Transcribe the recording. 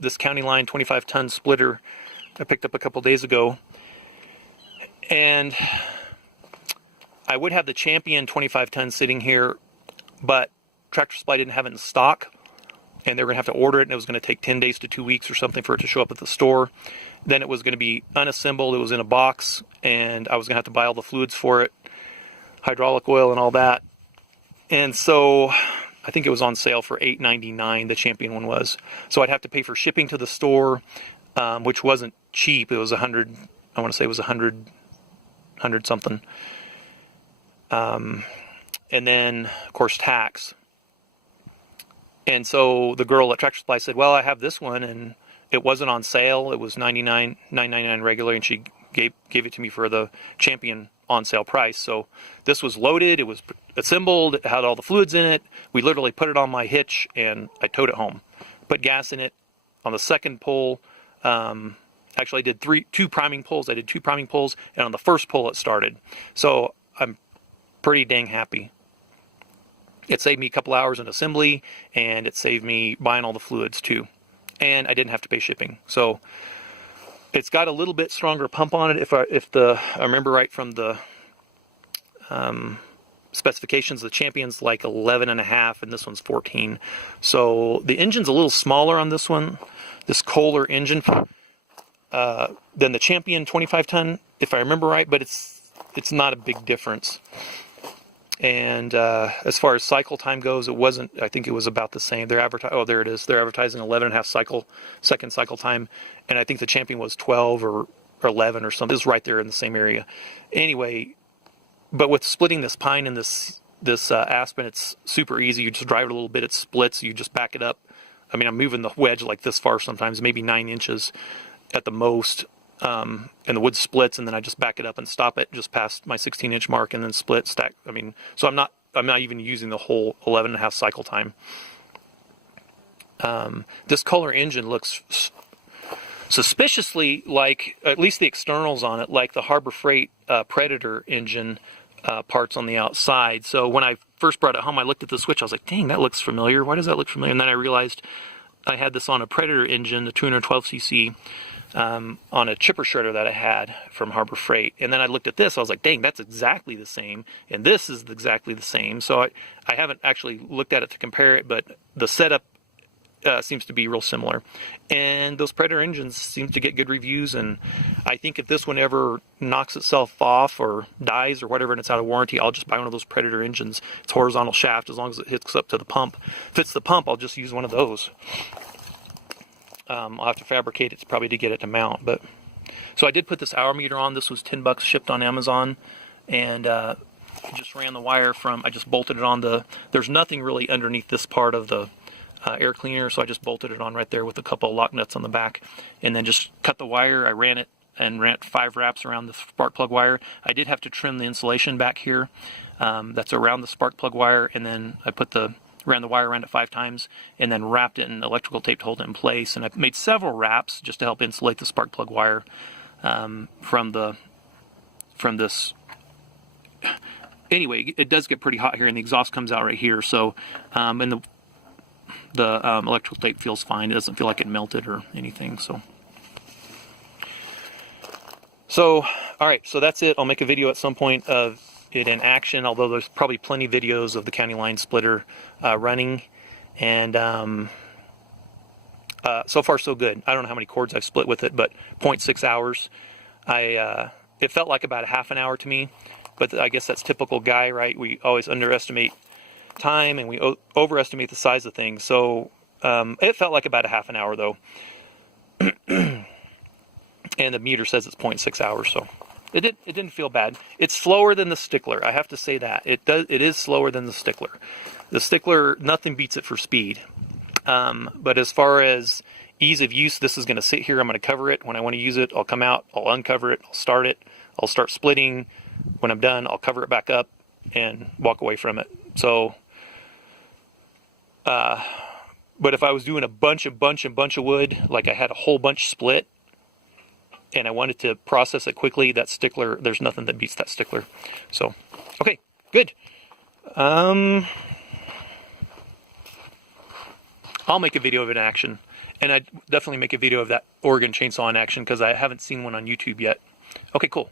this County Line 25-ton splitter I picked up a couple days ago, and I would have the Champion 25-ton sitting here, but Tractor Supply didn't have it in stock, and they were going to have to order it, and it was going to take 10 days to 2 weeks or something for it to show up at the store. Then it was going to be unassembled. It was in a box, and I was going to have to buy all the fluids for it, hydraulic oil and all that. And so I think it was on sale for $8.99, the Champion one was. So I'd have to pay for shipping to the store, which wasn't cheap. It was I want to say it was 100 something. And then, of course, tax. And so the girl at Tractor Supply said, well, I have this one, and it wasn't on sale. It was $9.99 regular, and she gave it to me for the Champion on sale price. So this was loaded, it was assembled, it had all the fluids in it. We literally put it on my hitch, and I towed it home. Put gas in it. On the second pull, actually I did two priming pulls. I did 2 priming pulls, and on the first pull it started. So I'm pretty dang happy. It saved me a couple hours in assembly, and it saved me buying all the fluids too. And I didn't have to pay shipping. So it's got a little bit stronger pump on it. If I remember right from the specifications, the Champion's like 11.5, and this one's 14. So the engine's a little smaller on this one, this Kohler engine, than the Champion 25-ton, if I remember right. But it's not a big difference. And as far as cycle time goes, it wasn't. I think it was about the same. They're oh, there it is. They're advertising 11.5 second cycle time, and I think the Champion was 12 or 11 or something. It was right there in the same area. Anyway, but with splitting this pine and this aspen, it's super easy. You just drive it a little bit, it splits. You just back it up. I mean, I'm moving the wedge like this far sometimes, maybe 9 inches at the most. And the wood splits, and then I just back it up and stop it just past my 16-inch mark, and then split, stack. I mean, so I'm not even using the whole 11.5 cycle time. This Kohler engine looks suspiciously like, at least the externals on it, like the Harbor Freight Predator engine parts on the outside. So when I first brought it home, I looked at the switch. I was like, dang, that looks familiar. Why does that look familiar? And then I realized I had this on a Predator engine, the 212cc. On a chipper shredder that I had from Harbor Freight. And then I looked at this, I was like, dang, that's exactly the same, and this is exactly the same. So I haven't actually looked at it to compare it, but the setup seems to be real similar. And those Predator engines seem to get good reviews, and I think if this one ever knocks itself off or dies or whatever and it's out of warranty, I'll just buy one of those Predator engines. It's horizontal shaft, as long as it hooks up to the pump. Fits the pump, I'll just use one of those. I'll have to fabricate it probably to get it to mount. But so I did put this hour meter on. This was $10 shipped on Amazon, and just ran the wire from. I just bolted it on the. There's nothing really underneath this part of the air cleaner, so I just bolted it on right there with a couple of lock nuts on the back, and then just cut the wire. I ran it 5 wraps around the spark plug wire. I did have to trim the insulation back here. That's around the spark plug wire, and then I ran the wire around it 5 times, and then wrapped it in electrical tape to hold it in place. And I made several wraps just to help insulate the spark plug wire from this. Anyway, it does get pretty hot here, and the exhaust comes out right here. So, and the electrical tape feels fine. It doesn't feel like it melted or anything. So, all right. So that's it. I'll make a video at some point of it in action, although there's probably plenty of videos of the County Line splitter running, and so far so good. I don't know how many cords I've split with it, but 0.6 hours. It felt like about a half an hour to me, but I guess that's typical guy, right? We always underestimate time, and we overestimate the size of things. So it felt like about a half an hour though, and the meter says it's 0.6 hours, so it didn't feel bad. It's slower than the Stickler. I have to say that. It is slower than the Stickler. The Stickler, nothing beats it for speed. But as far as ease of use, this is going to sit here. I'm going to cover it. When I want to use it, I'll come out, I'll uncover it, I'll start it, I'll start splitting. When I'm done, I'll cover it back up and walk away from it. So, but if I was doing a bunch of wood, like I had a whole bunch split, and I wanted to process it quickly, that Stickler, there's nothing that beats that Stickler. So, okay, good. I'll make a video of it in action. And I'd definitely make a video of that Oregon chainsaw in action because I haven't seen one on YouTube yet. Okay, cool.